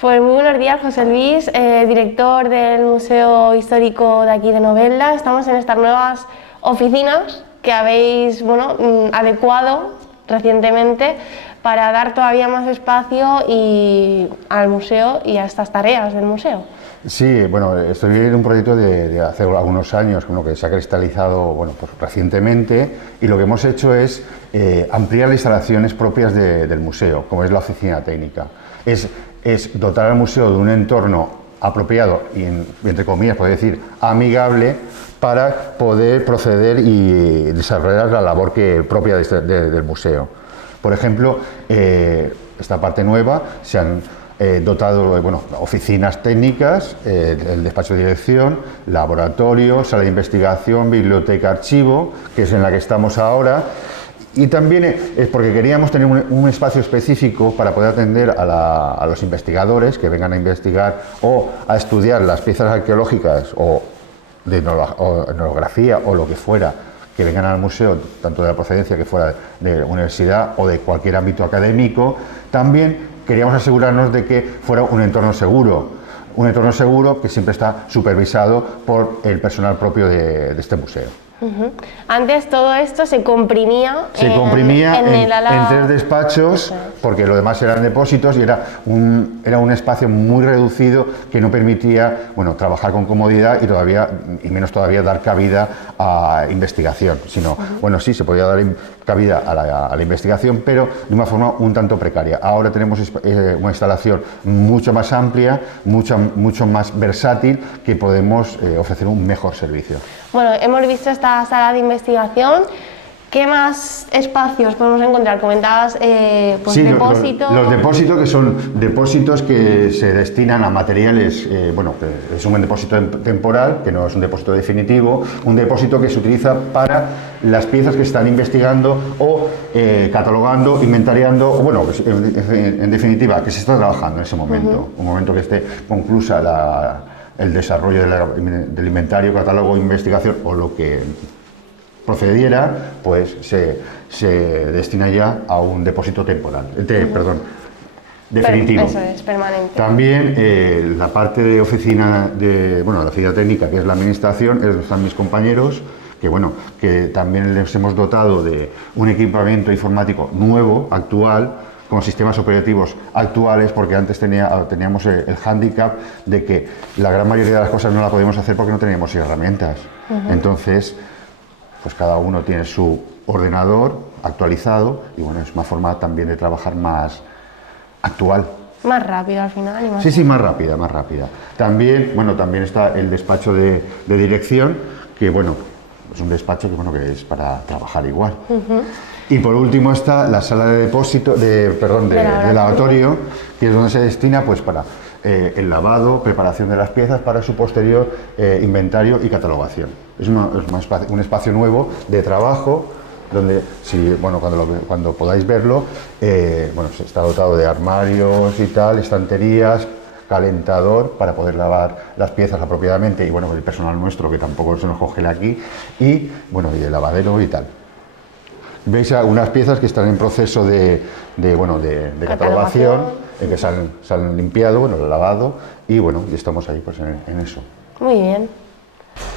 Pues muy buenos días, José Luis, director del Museo Histórico de aquí de Novelda. Estamos en estas nuevas oficinas que habéis adecuado recientemente para dar todavía más espacio al museo y a estas tareas del museo. Sí, bueno, estoy en un proyecto de hace algunos años, que se ha cristalizado pues recientemente, y lo que hemos hecho es ampliar las instalaciones propias del museo, como es la oficina técnica. Es dotar al museo de un entorno apropiado y, entre comillas, puede decir, amigable, para poder proceder y desarrollar la labor propia del museo. Por ejemplo, esta parte nueva se han dotado de oficinas técnicas, el despacho de dirección, laboratorio, sala de investigación, biblioteca, archivo, que es en la que estamos ahora. Y también es porque queríamos tener un espacio específico para poder atender a los investigadores que vengan a investigar o a estudiar las piezas arqueológicas o de etnografía o lo que fuera, que vengan al museo, tanto de la procedencia que fuera de universidad o de cualquier ámbito académico. También queríamos asegurarnos de que fuera un entorno seguro que siempre está supervisado por el personal propio de este museo. Antes todo esto se comprimía en 3 despachos, porque lo demás eran depósitos y era un espacio muy reducido que no permitía trabajar con comodidad y menos todavía dar cabida a investigación, sino sí se podía dar cabida a la investigación, pero de una forma un tanto precaria. Ahora tenemos una instalación mucho más amplia, mucho más versátil, que podemos ofrecer un mejor servicio. Bueno, hemos visto esta sala de investigación. ¿Qué más espacios podemos encontrar? Comentabas depósitos. Los depósitos, que son depósitos que se destinan a materiales, que es un depósito temporal, que no es un depósito definitivo, un depósito que se utiliza para las piezas que se están investigando o catalogando, inventariando, en definitiva, que se está trabajando en ese momento, un momento que esté conclusa el desarrollo del inventario, catálogo, investigación o lo que procediera, pues se destina ya a un depósito temporal, definitivo. Eso es, permanente. También la parte de oficina la oficina técnica, que es la administración, es donde están mis compañeros, que también les hemos dotado de un equipamiento informático nuevo, actual, con sistemas operativos actuales, porque antes teníamos el hándicap de que la gran mayoría de las cosas no la podíamos hacer porque no teníamos herramientas. Entonces, pues cada uno tiene su ordenador actualizado y es una forma también de trabajar más actual. Más rápido al final. Sí, más rápida. También está el despacho de dirección, que es un despacho que es para trabajar igual. Y por último está la sala de depósito, de lavatorio, que es donde se destina para el lavado, preparación de las piezas para su posterior inventario y catalogación. Es un espacio nuevo de trabajo donde, cuando podáis verlo, está dotado de armarios y tal, estanterías, calentador para poder lavar las piezas apropiadamente y el personal nuestro, que tampoco se nos congela aquí, y el lavadero y tal. Veis algunas piezas que están en proceso de catalogación, que se han limpiado, lavado, y estamos ahí en eso. Muy bien.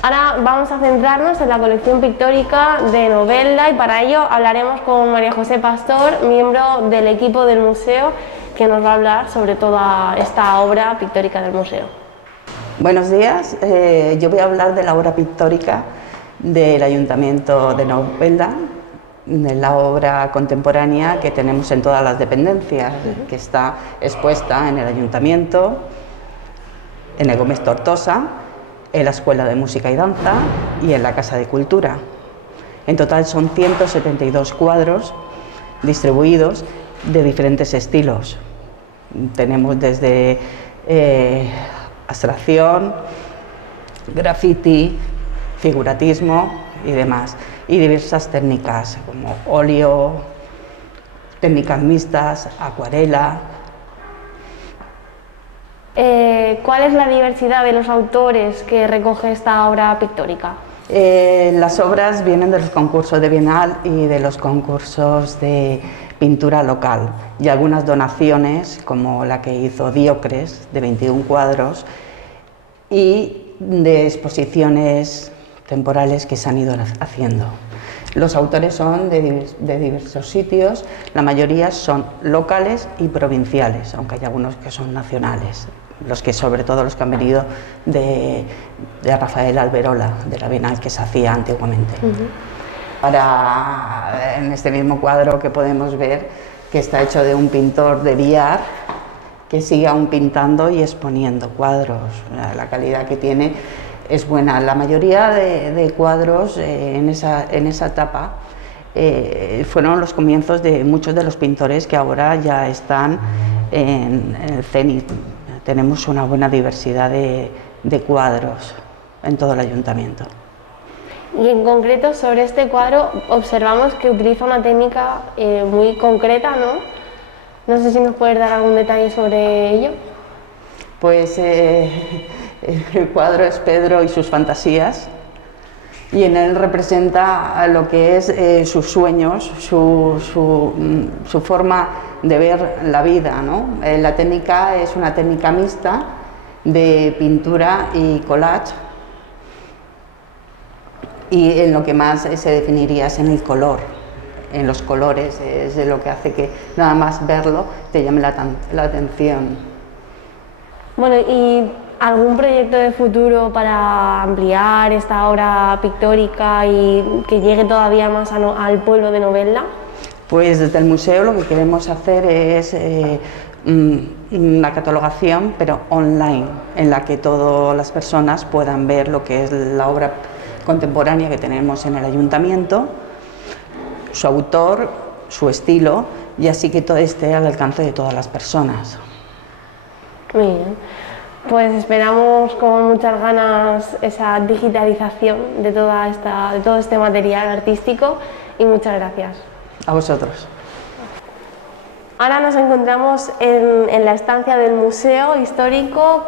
Ahora vamos a centrarnos en la colección pictórica de Novelda, y para ello hablaremos con María José Pastor, miembro del equipo del museo, que nos va a hablar sobre toda esta obra pictórica del museo. Buenos días, yo voy a hablar de la obra pictórica del Ayuntamiento de Novelda, de la obra contemporánea que tenemos en todas las dependencias, que está expuesta en el Ayuntamiento, en el Gómez Tortosa, en la Escuela de Música y Danza y en la Casa de Cultura. En total son 172 cuadros distribuidos de diferentes estilos. Tenemos desde abstracción, graffiti, figuratismo y demás, y diversas técnicas como óleo, técnicas mixtas, acuarela. ¿Cuál es la diversidad de los autores que recoge esta obra pictórica? Las obras vienen de los concursos de Bienal y de los concursos de pintura local y algunas donaciones como la que hizo Diocres de 21 cuadros y de exposiciones temporales que se han ido haciendo. Los autores son de diversos sitios, la mayoría son locales y provinciales, aunque hay algunos que son nacionales, sobre todo los que han venido de Rafael Alberola, de la Bienal que se hacía antiguamente. En este mismo cuadro que podemos ver que está hecho de un pintor de Biar que sigue aún pintando y exponiendo cuadros. La calidad que tiene es buena. La mayoría de cuadros en esa etapa fueron los comienzos de muchos de los pintores que ahora ya están en el cenit. Tenemos una buena diversidad de cuadros en todo el ayuntamiento. Y en concreto sobre este cuadro observamos que utiliza una técnica muy concreta, ¿no? No sé si nos puedes dar algún detalle sobre ello. Pues el cuadro es Pedro y sus fantasías, y en él representa lo que es sus sueños, su forma de ver la vida, ¿no? La técnica es una técnica mixta de pintura y collage, y en lo que más se definiría es en el color, en los colores, es lo que hace que nada más verlo te llame la atención. Bueno, ¿y algún proyecto de futuro para ampliar esta obra pictórica y que llegue todavía más al pueblo de Novelda? Pues desde el museo lo que queremos hacer es una catalogación, pero online, en la que todas las personas puedan ver lo que es la obra contemporánea que tenemos en el ayuntamiento, su autor, su estilo, y así que todo esté al alcance de todas las personas. Muy bien, pues esperamos con muchas ganas esa digitalización de todo este material artístico, y muchas gracias. A vosotros. Ahora nos encontramos en la estancia del Museo Histórico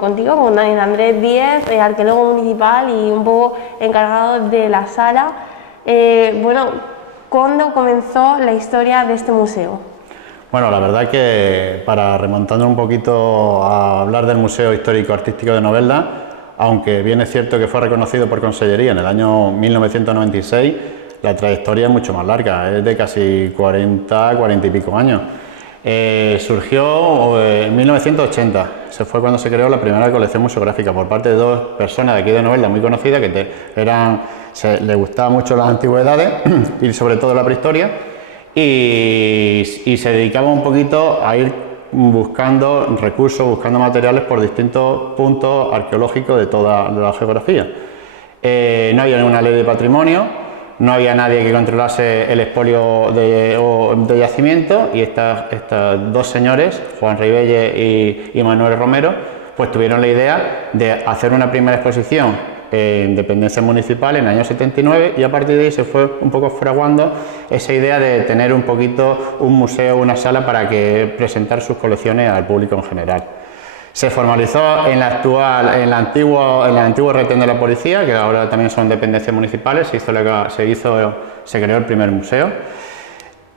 contigo, con Daniel Andrés Díez, arqueólogo municipal y un poco encargado de la sala. ¿Cuándo comenzó la historia de este museo? Bueno, la verdad que remontando un poquito a hablar del Museo Histórico Artístico de Novelda, aunque bien es cierto que fue reconocido por Consellería en el año 1996, la trayectoria es mucho más larga, es de casi 40 y pico años. Surgió en 1980, se fue cuando se creó la primera colección museográfica por parte de dos personas de aquí de Novelda muy conocidas que les gustaban mucho las antigüedades y sobre todo la prehistoria, y se dedicaban un poquito a ir buscando recursos, buscando materiales por distintos puntos arqueológicos de toda la geografía. No había ninguna ley de patrimonio, no había nadie que controlase el expolio de yacimiento, y estos dos señores, Juan Ribelle y Manuel Romero, pues tuvieron la idea de hacer una primera exposición en dependencia municipal en el año 79, y a partir de ahí se fue un poco fraguando esa idea de tener un poquito un museo, una sala para que presentar sus colecciones al público en general. Se formalizó en el antiguo retén de la policía, que ahora también son dependencias municipales. Se creó el primer museo,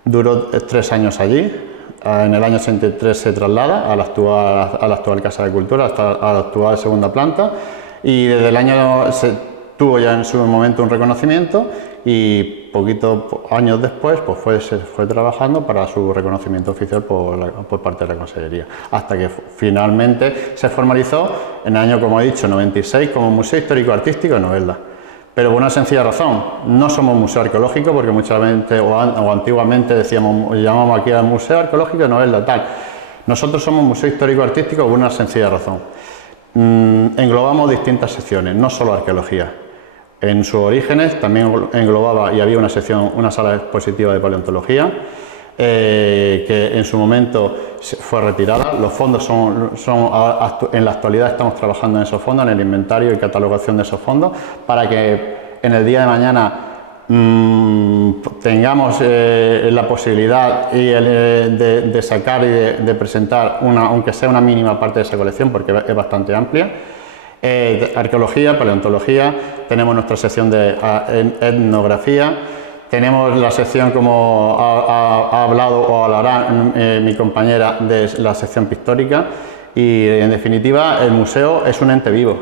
duró 3 años allí. En el año 83 se traslada a la actual Casa de Cultura, a la actual segunda planta, y desde el año tuvo ya en su momento un reconocimiento, y poquitos años después pues se fue trabajando para su reconocimiento oficial por parte de la Consellería, hasta que finalmente se formalizó en el año, como he dicho, 96 como Museo Histórico Artístico de Novelda. Pero por una sencilla razón: no somos museo arqueológico, porque muchas veces o antiguamente llamamos aquí al Museo Arqueológico de Novelda tal. Nosotros somos Museo Histórico Artístico por una sencilla razón: englobamos distintas secciones, no solo arqueología. En sus orígenes también englobaba y había una sala expositiva de paleontología, que en su momento fue retirada. Los fondos en la actualidad estamos trabajando en esos fondos, en el inventario y catalogación de esos fondos, para que en el día de mañana tengamos la posibilidad de sacar y de presentar aunque sea una mínima parte de esa colección, porque es bastante amplia. Arqueología, paleontología, tenemos nuestra sección de etnografía, Tenemos la sección, como ha hablado o hablará mi compañera, de la sección pictórica, y en definitiva el museo es un ente vivo.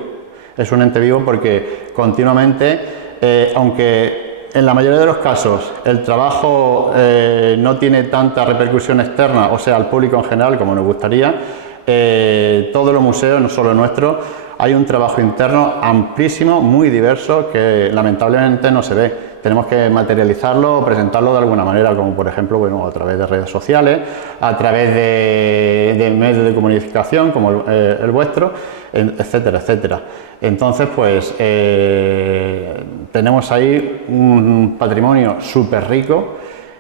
Es un ente vivo porque continuamente, aunque en la mayoría de los casos el trabajo no tiene tanta repercusión externa, o sea, al público en general, como nos gustaría, todos los museos, no solo el nuestro, hay un trabajo interno amplísimo, muy diverso, que lamentablemente no se ve. Tenemos que materializarlo o presentarlo de alguna manera, como por ejemplo, bueno, a través de redes sociales, a través de medios de comunicación como el vuestro, etcétera, etcétera. Entonces, pues tenemos ahí un patrimonio súper rico,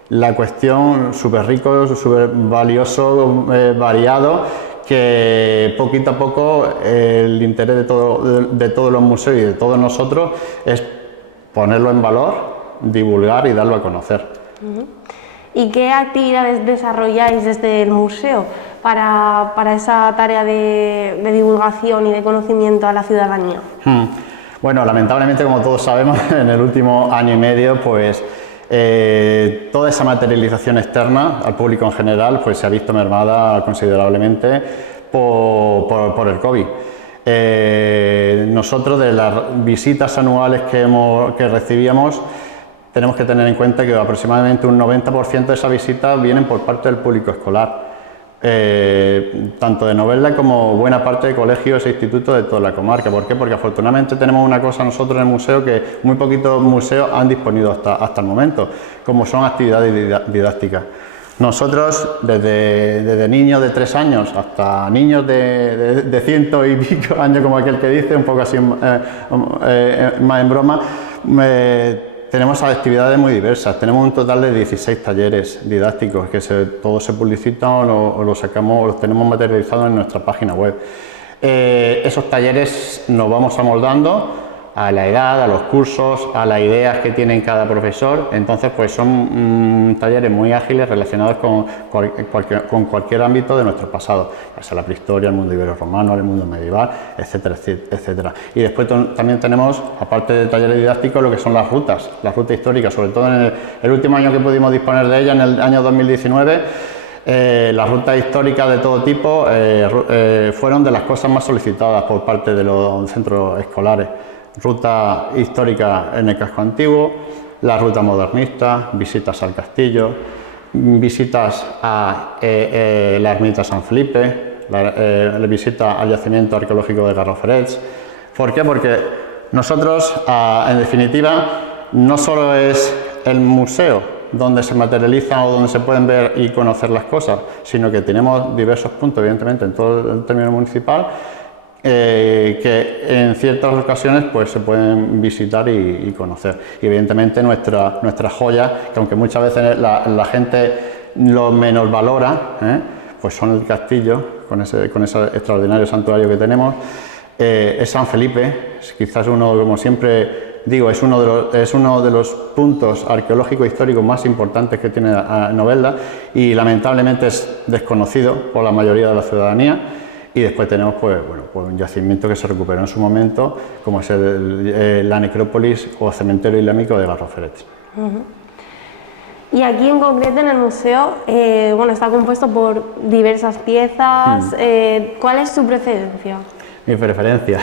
la cuestión súper rico, súper valioso, variado, que poquito a poco el interés de todos los museos y de todos nosotros es ponerlo en valor, divulgar y darlo a conocer. ¿Y qué actividades desarrolláis desde el museo para esa tarea de divulgación y de conocimiento a la ciudadanía? Bueno, lamentablemente, como todos sabemos, en el último año y medio, pues toda esa materialización externa al público en general pues se ha visto mermada considerablemente por el COVID. Nosotros, de las visitas anuales que recibíamos, tenemos que tener en cuenta que aproximadamente un 90% de esas visitas vienen por parte del público escolar, tanto de Novelda como buena parte de colegios e institutos de toda la comarca. ¿Por qué? Porque afortunadamente tenemos una cosa nosotros en el museo que muy poquitos museos han disponido hasta el momento, como son actividades didácticas. Nosotros, desde niños de 3 años hasta niños de 100 y pico años, como aquel que dice, un poco así más en broma, tenemos actividades muy diversas. Tenemos un total de 16 talleres didácticos que todos se publicitan o los sacamos, o los tenemos materializados en nuestra página web. Esos talleres nos vamos amoldando a la edad, a los cursos, a las ideas que tiene cada profesor. Entonces, pues son talleres muy ágiles relacionados con cualquier ámbito de nuestro pasado, ya sea la prehistoria, el mundo ibero-romano, el mundo medieval, etcétera, etcétera. Y después también tenemos, aparte de talleres didácticos, lo que son las rutas históricas, sobre todo en el último año que pudimos disponer de ellas, en el año 2019. Las rutas históricas de todo tipo fueron de las cosas más solicitadas por parte de los centros escolares. Ruta histórica en el casco antiguo, la ruta modernista, visitas al castillo, visitas a la ermita San Felipe, la visita al yacimiento arqueológico de Garroferets. ¿Por qué? Porque nosotros, en definitiva, no solo es el museo donde se materializan o donde se pueden ver y conocer las cosas, sino que tenemos diversos puntos, evidentemente, en todo el término municipal, que en ciertas ocasiones pues se pueden visitar y conocer. Y evidentemente nuestra joya, que aunque muchas veces la gente lo menos valora, pues son el castillo, con ese extraordinario santuario que tenemos, es San Felipe, quizás uno, como siempre digo, es uno de los puntos arqueológicos históricos más importantes que tiene Novelda, y lamentablemente es desconocido por la mayoría de la ciudadanía. Y después tenemos pues un yacimiento que se recuperó en su momento, como es la necrópolis o cementerio islámico de Garroferets. Y aquí en concreto en el museo, está compuesto por diversas piezas. ¿Cuál es su procedencia? Mi preferencia.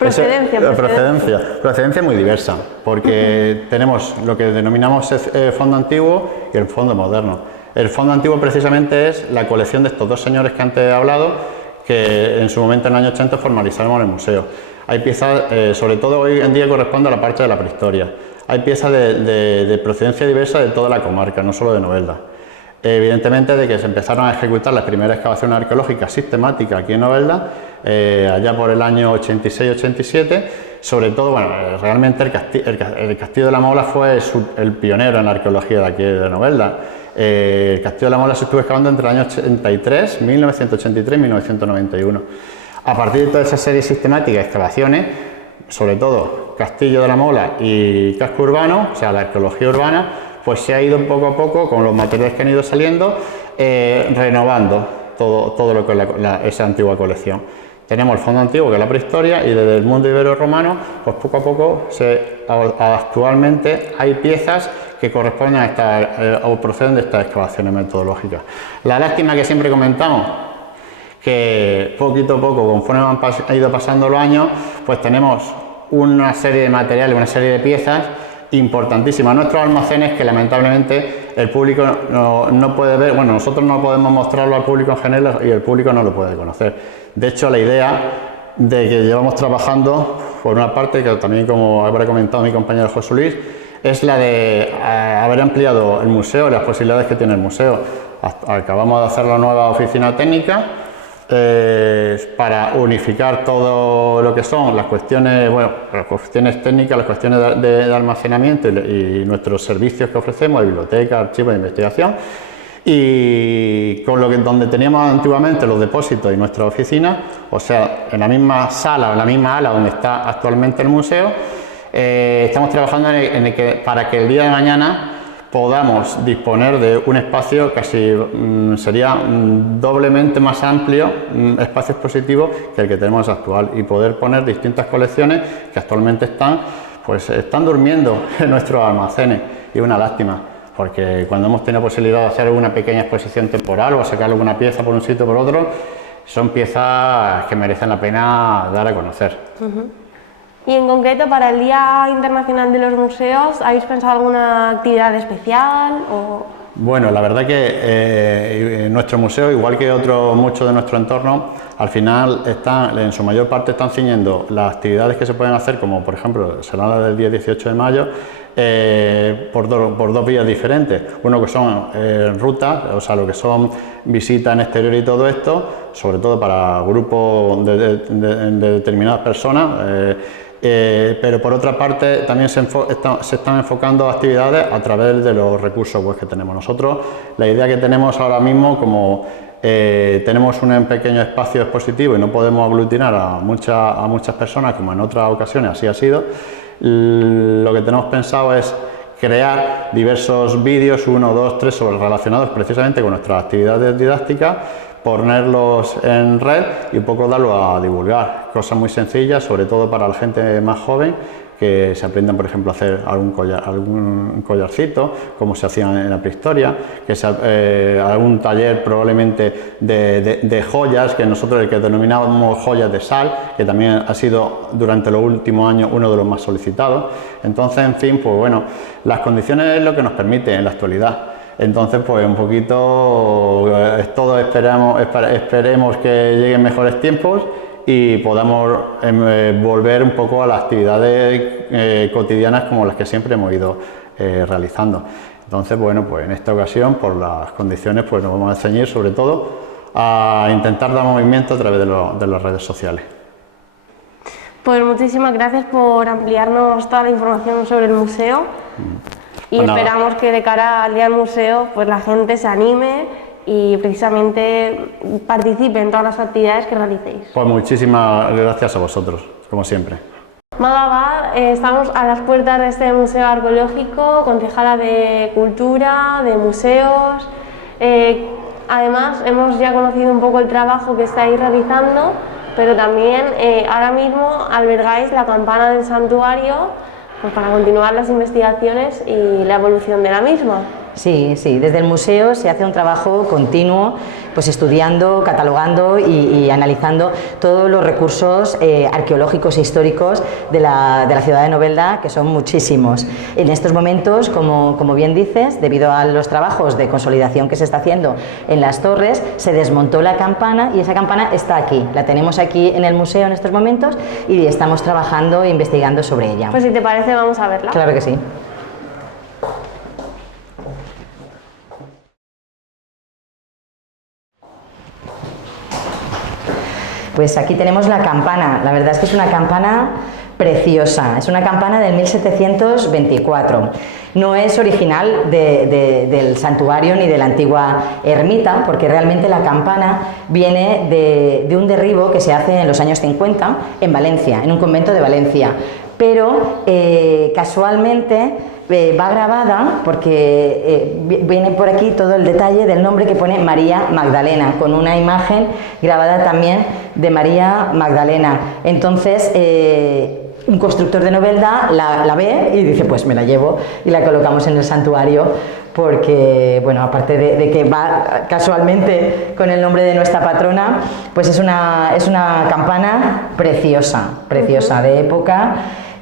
Procedencia muy diversa, porque tenemos lo que denominamos fondo antiguo y el fondo moderno. El fondo antiguo precisamente es la colección de estos dos señores que antes he hablado, que en su momento en el año 80 formalizaron el museo. Hay piezas, sobre todo hoy en día corresponde a la parte de la prehistoria. Hay piezas de procedencia diversa de toda la comarca, no solo de Novelda. Evidentemente, de que se empezaron a ejecutar las primeras excavaciones arqueológicas sistemáticas aquí en Novelda, allá por el año 86-87, sobre todo, realmente el Castillo de la Mola fue el pionero en la arqueología de aquí de Novelda. El Castillo de la Mola se estuvo excavando entre el año 1983 y 1991. A partir de toda esa serie sistemática de excavaciones, sobre todo Castillo de la Mola y casco urbano, o sea, la arqueología urbana, pues se ha ido poco a poco, con los materiales que han ido saliendo, renovando todo lo que es esa antigua colección. Tenemos el fondo antiguo, que es la prehistoria, y desde el mundo ibero-romano, pues poco a poco, actualmente hay piezas que corresponden a o proceden de estas excavaciones metodológicas. La lástima que siempre comentamos, que poquito a poco, conforme han ido pasando los años, pues tenemos una serie de materiales, una serie de piezas importantísimas en nuestros almacenes que lamentablemente el público no puede ver. Bueno, nosotros no podemos mostrarlo al público en general y el público no lo puede conocer. De hecho, la idea de que llevamos trabajando, por una parte, que también como habrá comentado mi compañero José Luis, es la de haber ampliado el museo y las posibilidades que tiene el museo. Acabamos de hacer la nueva oficina técnica para unificar todo lo que son las cuestiones, bueno, las cuestiones técnicas, las cuestiones de almacenamiento y nuestros servicios que ofrecemos, de biblioteca, archivos de investigación, y con donde teníamos antiguamente los depósitos y nuestra oficina, o sea, en la misma sala o en la misma ala donde está actualmente el museo, estamos trabajando para que el día de mañana podamos disponer de un espacio casi sería doblemente más amplio, espacio expositivo, que el que tenemos actual, y poder poner distintas colecciones que actualmente están durmiendo en nuestros almacenes. Y una lástima, porque cuando hemos tenido posibilidad de hacer alguna pequeña exposición temporal o sacar alguna pieza por un sitio o por otro, son piezas que merecen la pena dar a conocer. Y en concreto, para el Día Internacional de los Museos, ¿habéis pensado alguna actividad especial? Bueno, la verdad que nuestro museo, igual que muchos de nuestro entorno, al final en su mayor parte están ciñendo las actividades que se pueden hacer, como por ejemplo será la del día 18 de mayo, por dos vías diferentes. Uno que son rutas, o sea, lo que son visitas en exterior y todo esto, sobre todo para grupos de determinadas personas. Pero por otra parte también se están enfocando actividades a través de los recursos web que tenemos nosotros. La idea que tenemos ahora mismo, como tenemos un pequeño espacio expositivo y no podemos aglutinar a muchas personas, como en otras ocasiones así ha sido, lo que tenemos pensado es crear diversos vídeos, 1, 2, 3, relacionados precisamente con nuestras actividades didácticas, ponerlos en red y un poco darlo a divulgar. Cosas muy sencillas, sobre todo para la gente más joven, que se aprendan, por ejemplo, a hacer algún collarcito, como se hacía en la prehistoria, algún taller probablemente de joyas, que nosotros el que denominábamos joyas de sal, que también ha sido durante los últimos años uno de los más solicitados. Entonces, en fin, pues bueno, las condiciones es lo que nos permite en la actualidad. Entonces, pues un poquito, todos esperemos que lleguen mejores tiempos y podamos volver un poco a las actividades cotidianas como las que siempre hemos ido realizando. Entonces, bueno, pues en esta ocasión, por las condiciones, pues nos vamos a ceñir sobre todo a intentar dar movimiento a través de las redes sociales. Pues muchísimas gracias por ampliarnos toda la información sobre el museo. Y Pues esperamos que de cara al Día del Museo, pues la gente se anime y precisamente participe en todas las actividades que realicéis. Pues muchísimas gracias a vosotros, como siempre. Maga Abad, estamos a las puertas de este Museo Arqueológico, concejala de Cultura, de Museos. Además, hemos ya conocido un poco el trabajo que estáis realizando, pero también ahora mismo albergáis la campana del santuario, pues para continuar las investigaciones y la evolución de la misma. Sí, desde el museo se hace un trabajo continuo, pues estudiando, catalogando y analizando todos los recursos arqueológicos e históricos de la ciudad de Novelda, que son muchísimos. En estos momentos, como bien dices, debido a los trabajos de consolidación que se está haciendo en las torres, se desmontó la campana y esa campana está aquí. La tenemos aquí en el museo en estos momentos y estamos trabajando e investigando sobre ella. Pues si te parece, vamos a verla. Claro que sí. Pues aquí tenemos la campana. La verdad es que es una campana preciosa. Es una campana del 1724. No es original del santuario ni de la antigua ermita, porque realmente la campana viene de un derribo que se hace en los años 50 en Valencia, en un convento de Valencia. pero casualmente va grabada porque viene por aquí todo el detalle del nombre que pone María Magdalena, con una imagen grabada también de María Magdalena. Entonces, un constructor de Novelda la ve y dice, pues me la llevo y la colocamos en el santuario, porque, bueno, aparte de que va casualmente con el nombre de nuestra patrona, pues es una campana preciosa, preciosa, de época.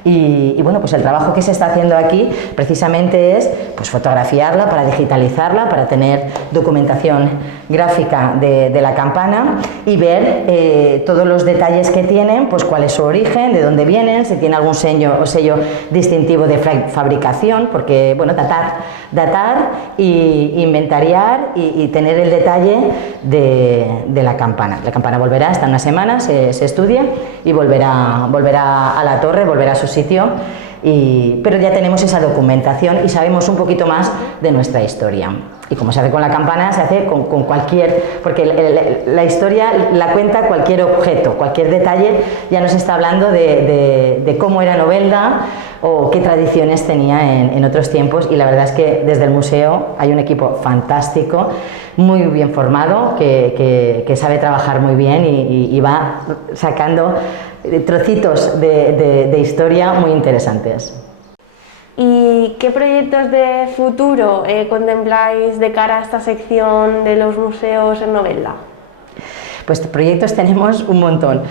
Y bueno, pues el trabajo que se está haciendo aquí precisamente es pues fotografiarla para digitalizarla, para tener documentación gráfica de la campana y ver todos los detalles que tienen, pues cuál es su origen, de dónde vienen, si tiene algún sello distintivo de fabricación, porque bueno, datar y inventariar y tener el detalle de la campana. La campana volverá, está en una semana, se estudia y volverá a la torre, volverá a su sitio, pero ya tenemos esa documentación y sabemos un poquito más de nuestra historia. Y como se hace con la campana, se hace con cualquier, porque la historia la cuenta cualquier objeto, cualquier detalle, ya nos está hablando de cómo era Novelda o qué tradiciones tenía en otros tiempos, y la verdad es que desde el museo hay un equipo fantástico, muy bien formado, que sabe trabajar muy bien y va sacando trocitos de historia muy interesantes. ¿Y qué proyectos de futuro contempláis de cara a esta sección de los museos en Novelda? Pues proyectos tenemos un montón.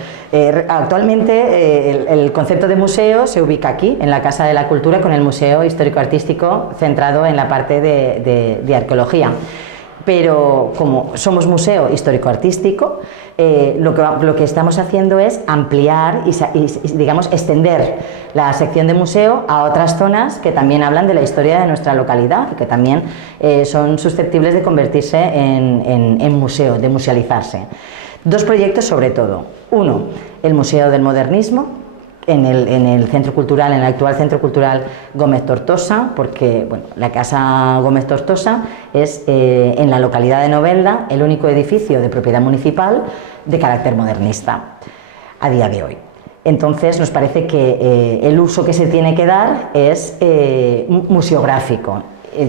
Actualmente el concepto de museo se ubica aquí, en la Casa de la Cultura, con el Museo Histórico-Artístico centrado en la parte de arqueología. Pero como somos museo histórico-artístico, lo que estamos haciendo es ampliar y digamos, extender la sección de museo a otras zonas que también hablan de la historia de nuestra localidad y que también son susceptibles de convertirse en museo, de musealizarse. Dos proyectos sobre todo. Uno, el Museo del Modernismo, en el centro cultural, en el actual centro cultural Gómez Tortosa, porque bueno, la Casa Gómez Tortosa es en la localidad de Novelda el único edificio de propiedad municipal de carácter modernista a día de hoy. Entonces nos parece que el uso que se tiene que dar es museográfico,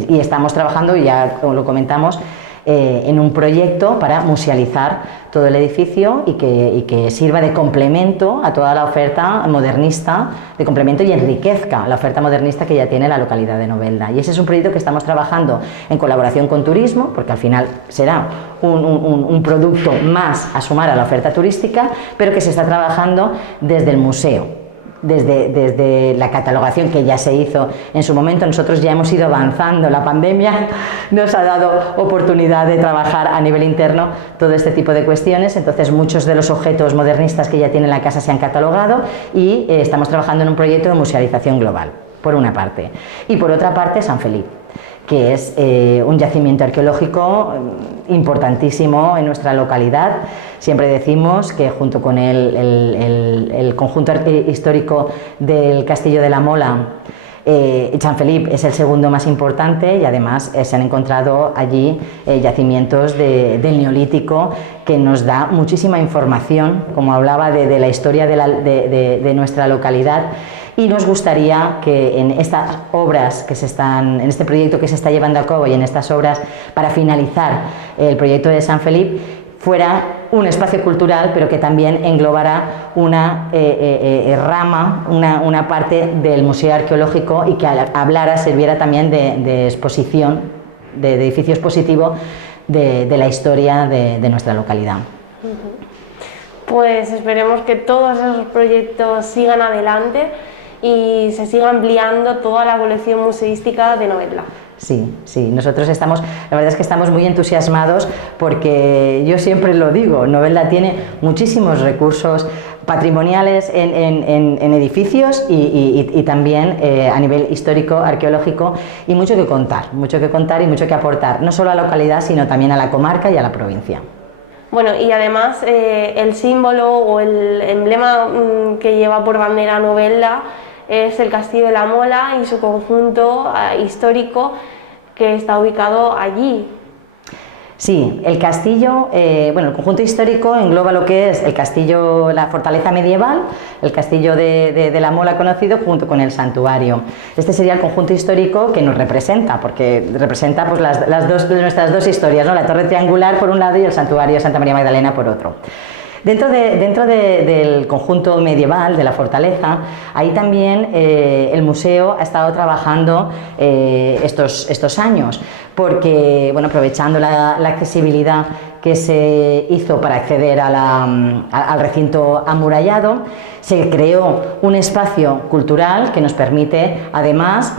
y estamos trabajando, ya como lo comentamos, en un proyecto para musealizar todo el edificio y que sirva de complemento a toda la oferta modernista, de complemento y enriquezca la oferta modernista que ya tiene la localidad de Novelda. Y ese es un proyecto que estamos trabajando en colaboración con Turismo, porque al final será un producto más a sumar a la oferta turística, pero que se está trabajando desde el museo. Desde la catalogación que ya se hizo en su momento. Nosotros ya hemos ido avanzando, la pandemia nos ha dado oportunidad de trabajar a nivel interno todo este tipo de cuestiones, entonces muchos de los objetos modernistas que ya tiene la casa se han catalogado y estamos trabajando en un proyecto de musealización global, por una parte. Y por otra parte, San Felipe, que es un yacimiento arqueológico importantísimo en nuestra localidad. Siempre decimos que junto con el conjunto histórico del Castillo de la Mola, Sant Felipe es el segundo más importante, y además se han encontrado allí yacimientos del Neolítico, que nos da muchísima información, como hablaba, de la historia de nuestra localidad. Y nos gustaría que en estas obras en este proyecto que se está llevando a cabo y en estas obras para finalizar el proyecto de Sant Felipe, fuera un espacio cultural, pero que también englobara una rama, una parte del museo arqueológico, y que sirviera también de exposición, de edificio expositivo de la historia de nuestra localidad. Pues esperemos que todos esos proyectos sigan adelante y se siga ampliando toda la colección museística de Novelda. Sí, nosotros la verdad es que estamos muy entusiasmados, porque yo siempre lo digo, Novelda tiene muchísimos recursos patrimoniales en edificios y también a nivel histórico, arqueológico, y mucho que contar y mucho que aportar, no solo a la localidad, sino también a la comarca y a la provincia. Bueno, y además el símbolo o el emblema que lleva por bandera Novelda es el Castillo de la Mola y su conjunto histórico, que está ubicado allí. Sí, el castillo, bueno, el conjunto histórico engloba lo que es el castillo, la fortaleza medieval, el castillo de la Mola conocido, junto con el santuario. Este sería el conjunto histórico que nos representa, porque representa pues, nuestras dos historias, ¿no? La torre triangular por un lado y el santuario de Santa María Magdalena por otro. Dentro del conjunto medieval de la fortaleza, ahí también el museo ha estado trabajando estos años, porque bueno, aprovechando la accesibilidad que se hizo para acceder al recinto amurallado, se creó un espacio cultural que nos permite además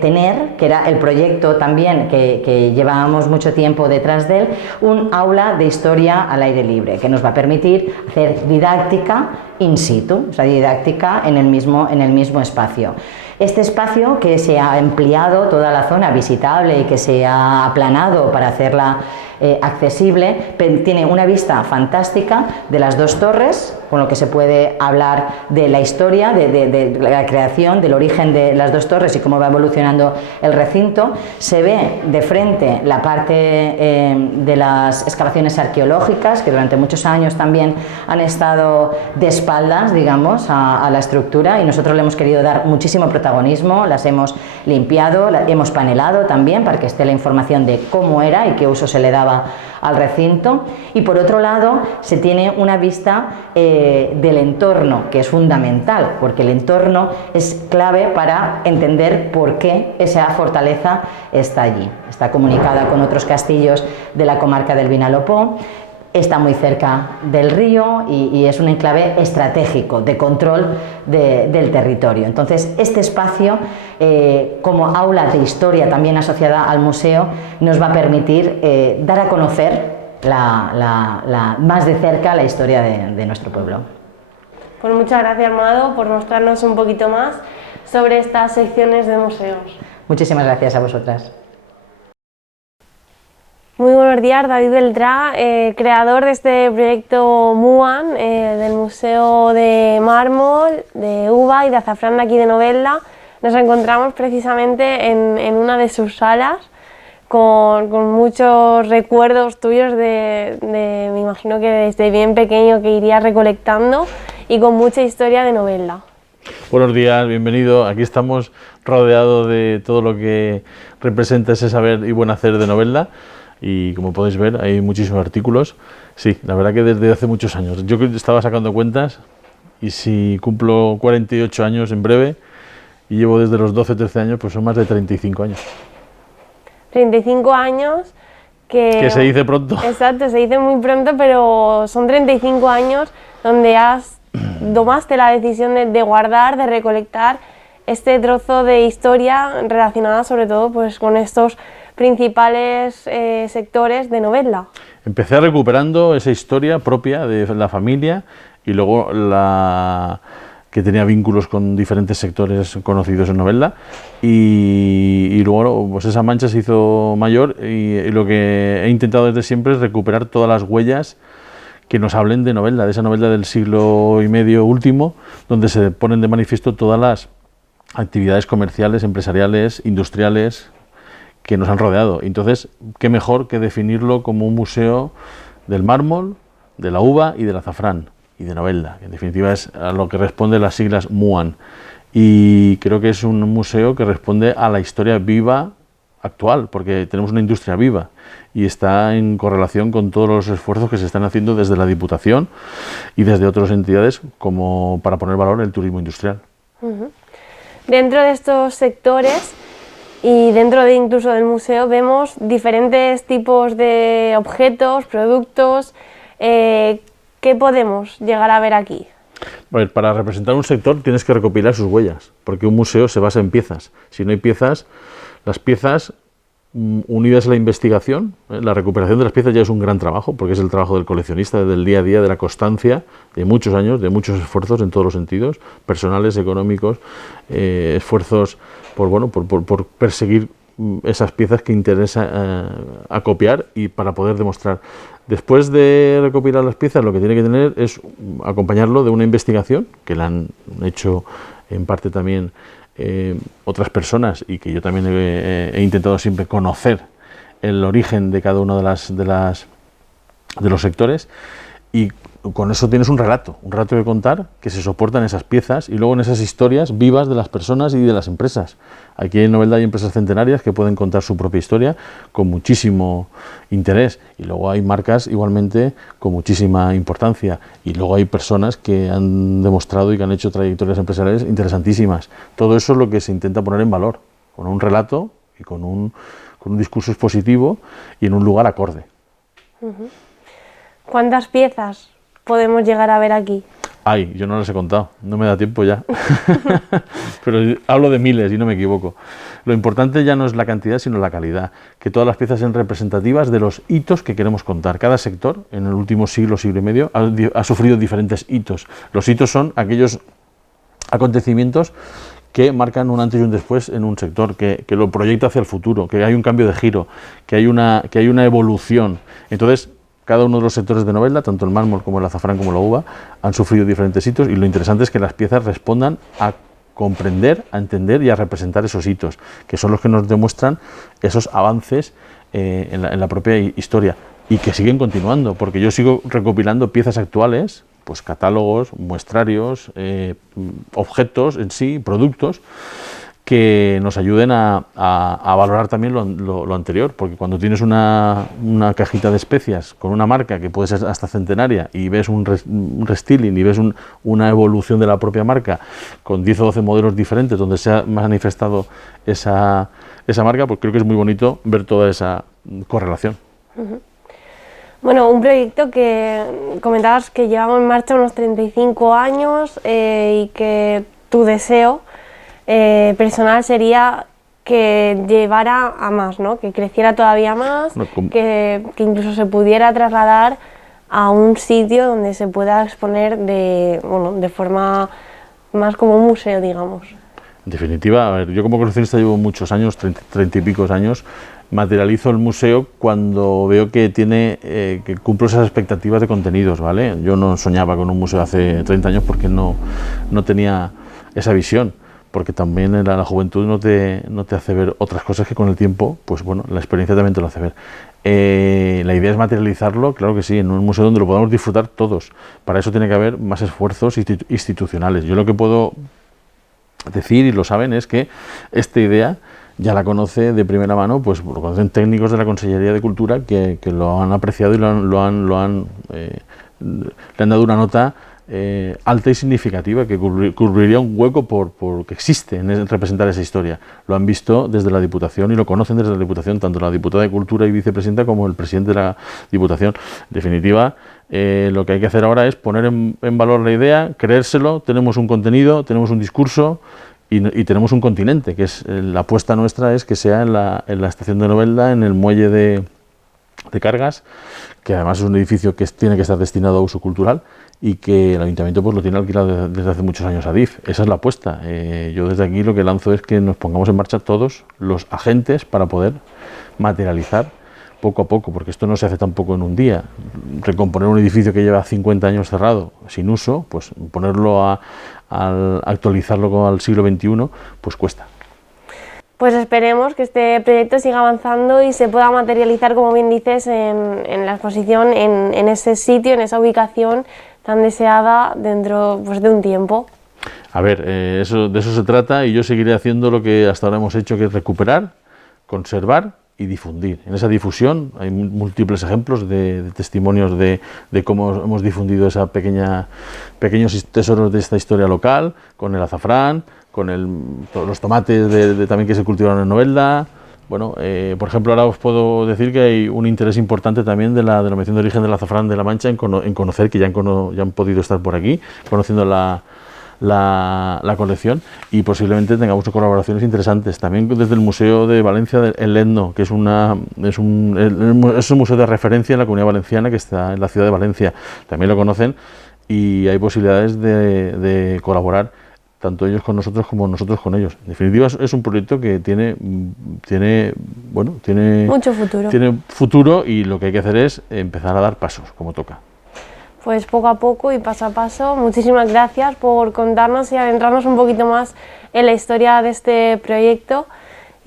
tener, que era el proyecto también que llevábamos mucho tiempo detrás de él, un aula de historia al aire libre, que nos va a permitir hacer didáctica in situ, o sea, didáctica en el mismo espacio. Este espacio, que se ha ampliado toda la zona visitable y que se ha aplanado para hacerla accesible, tiene una vista fantástica de las dos torres, con lo que se puede hablar de la historia, de la creación, del origen de las dos torres y cómo va evolucionando el recinto. Se ve de frente la parte de las excavaciones arqueológicas, que durante muchos años también han estado de espaldas, digamos, a la estructura, y nosotros le hemos querido dar muchísimo protagonismo, las hemos limpiado, hemos panelado también para que esté la información de cómo era y qué uso se le daba al recinto. Y por otro lado se tiene una vista del entorno, que es fundamental, porque el entorno es clave para entender por qué esa fortaleza está allí. Está comunicada con otros castillos de la comarca del Vinalopó, está muy cerca del río y es un enclave estratégico de control del territorio. Entonces, este espacio, como aula de historia también asociada al museo, nos va a permitir dar a conocer más de cerca la historia de nuestro pueblo. Pues muchas gracias, Amado, por mostrarnos un poquito más sobre estas secciones de museos. Muchísimas gracias a vosotras. Muy buenos días, David Beltrá, creador de este proyecto MUAN, del Museo de Mármol, de Uva y de Azafrán de aquí de Novelda. Nos encontramos precisamente en una de sus salas con muchos recuerdos tuyos me imagino que desde bien pequeño que irías recolectando, y con mucha historia de Novelda. Buenos días, bienvenido. Aquí estamos rodeados de todo lo que representa ese saber y buen hacer de Novelda. Y como podéis ver, hay muchísimos artículos. Sí, la verdad que desde hace muchos años. Yo estaba sacando cuentas y si cumplo 48 años en breve y llevo desde los 12 o 13 años, pues son más de 35 años. 35 años que se dice pronto. Exacto, se dice muy pronto, pero son 35 años donde tomaste la decisión de guardar, de recolectar este trozo de historia relacionada sobre todo pues con estos principales sectores de Novelda. Empecé recuperando esa historia propia de la familia y luego que tenía vínculos con diferentes sectores conocidos en Novelda, y luego pues esa mancha se hizo mayor y lo que he intentado desde siempre es recuperar todas las huellas que nos hablen de Novelda, de esa Novelda del siglo y medio último, donde se ponen de manifiesto todas las actividades comerciales, empresariales, industriales que nos han rodeado. Entonces, qué mejor que definirlo como un museo del mármol, de la uva y del azafrán y de Novelda, que en definitiva es a lo que responde las siglas MUAN. Y creo que es un museo que responde a la historia viva actual, porque tenemos una industria viva y está en correlación con todos los esfuerzos que se están haciendo desde la Diputación y desde otras entidades como para poner valor el turismo industrial. Dentro de estos sectores y dentro incluso del museo vemos diferentes tipos de objetos, productos. ¿Qué podemos llegar a ver aquí? A ver, para representar un sector tienes que recopilar sus huellas, porque un museo se basa en piezas. Si no hay piezas, las piezas unidas a la investigación, la recuperación de las piezas ya es un gran trabajo, porque es el trabajo del coleccionista, del día a día, de la constancia, de muchos años, de muchos esfuerzos en todos los sentidos, personales, económicos, esfuerzos por perseguir esas piezas que interesa acopiar y para poder demostrar. Después de recopilar las piezas, lo que tiene que tener es acompañarlo de una investigación, que la han hecho en parte también otras personas y que yo también he intentado siempre conocer el origen de cada uno de los sectores, y con eso tienes un relato que contar, que se soporta en esas piezas y luego en esas historias vivas de las personas y de las empresas. Aquí en Novelda hay empresas centenarias que pueden contar su propia historia con muchísimo interés, y luego hay marcas igualmente con muchísima importancia, y luego hay personas que han demostrado y que han hecho trayectorias empresariales interesantísimas. Todo eso es lo que se intenta poner en valor, con un relato y con un discurso expositivo y en un lugar acorde. ¿Cuántas piezas podemos llegar a ver aquí? Ay, yo no las he contado, no me da tiempo ya. Pero hablo de miles y no me equivoco. Lo importante ya no es la cantidad, sino la calidad. Que todas las piezas sean representativas de los hitos que queremos contar. Cada sector, en el último siglo y medio, ha sufrido diferentes hitos. Los hitos son aquellos acontecimientos que marcan un antes y un después en un sector, que lo proyecta hacia el futuro, que hay un cambio de giro, que hay una evolución. Entonces, cada uno de los sectores de Novelda, tanto el mármol como el azafrán como la uva, han sufrido diferentes hitos, y lo interesante es que las piezas respondan a comprender, a entender y a representar esos hitos, que son los que nos demuestran esos avances en la propia historia, y que siguen continuando, porque yo sigo recopilando piezas actuales, pues catálogos, muestrarios, objetos en sí, productos, que nos ayuden a valorar también lo anterior, porque cuando tienes una cajita de especias con una marca que puede ser hasta centenaria, y ves un restyling y ves una evolución de la propia marca con 10 o 12 modelos diferentes donde se ha manifestado esa marca, pues creo que es muy bonito ver toda esa correlación. Bueno, un proyecto que comentabas que llevamos en marcha unos 35 años y que tu deseo personal sería que llevara a más, ¿no? Que creciera todavía más, que incluso se pudiera trasladar a un sitio donde se pueda exponer de forma más como un museo, digamos. En definitiva, a ver, yo como coleccionista llevo muchos años, 30 y pico años, materializo el museo cuando veo que que cumplo esas expectativas de contenidos, ¿vale? Yo no soñaba con un museo hace 30 años porque no tenía esa visión, porque también la juventud no te hace ver otras cosas que con el tiempo, pues bueno, la experiencia también te lo hace ver. La idea es materializarlo, claro que sí, en un museo donde lo podamos disfrutar todos. Para eso tiene que haber más esfuerzos institucionales. Yo lo que puedo decir, y lo saben, es que esta idea ya la conoce de primera mano, pues lo conocen técnicos de la Consellería de Cultura que lo han apreciado y le han dado una nota alta y significativa, que cubriría un hueco porque existe en representar esa historia. Lo han visto desde la Diputación y lo conocen desde la Diputación, tanto la diputada de Cultura y vicepresidenta como el presidente de la Diputación. En definitiva, lo que hay que hacer ahora es poner en valor la idea, creérselo. Tenemos un contenido, tenemos un discurso y tenemos un continente, que es la apuesta nuestra, es que sea en la estación de Novelda, en el muelle de cargas, que además es un edificio que tiene que estar destinado a uso cultural, y que el ayuntamiento pues lo tiene alquilado desde hace muchos años a DIF. Esa es la apuesta. Yo desde aquí lo que lanzo es que nos pongamos en marcha todos los agentes para poder materializar poco a poco, porque esto no se hace tampoco en un día. Recomponer un edificio que lleva 50 años cerrado, sin uso, pues ponerlo actualizarlo al siglo XXI, pues cuesta. Pues esperemos que este proyecto siga avanzando y se pueda materializar, como bien dices, en la exposición, en ese sitio, en esa ubicación tan deseada dentro pues, de un tiempo. A ver, de eso se trata, y yo seguiré haciendo lo que hasta ahora hemos hecho, que es recuperar, conservar y difundir. En esa difusión hay múltiples ejemplos de testimonios de cómo hemos difundido pequeños tesoros de esta historia local, con el azafrán, con los tomates también que se cultivaron en Novelda. Bueno, por ejemplo, ahora os puedo decir que hay un interés importante también de la denominación de origen del azafrán de La Mancha en conocer, que ya han podido estar por aquí, conociendo la colección, y posiblemente tengamos colaboraciones interesantes. También desde el Museo de Valencia, el Etno, que es un museo de referencia en la Comunidad Valenciana, que está en la ciudad de Valencia. También lo conocen y hay posibilidades de colaborar, tanto ellos con nosotros como nosotros con ellos. En definitiva, es un proyecto que tiene mucho futuro. Tiene futuro, y lo que hay que hacer es empezar a dar pasos, como toca. Pues poco a poco y paso a paso. Muchísimas gracias por contarnos y adentrarnos un poquito más en la historia de este proyecto,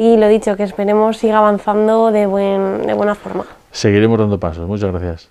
y lo dicho, que esperemos siga avanzando de buena forma. Seguiremos dando pasos. Muchas gracias.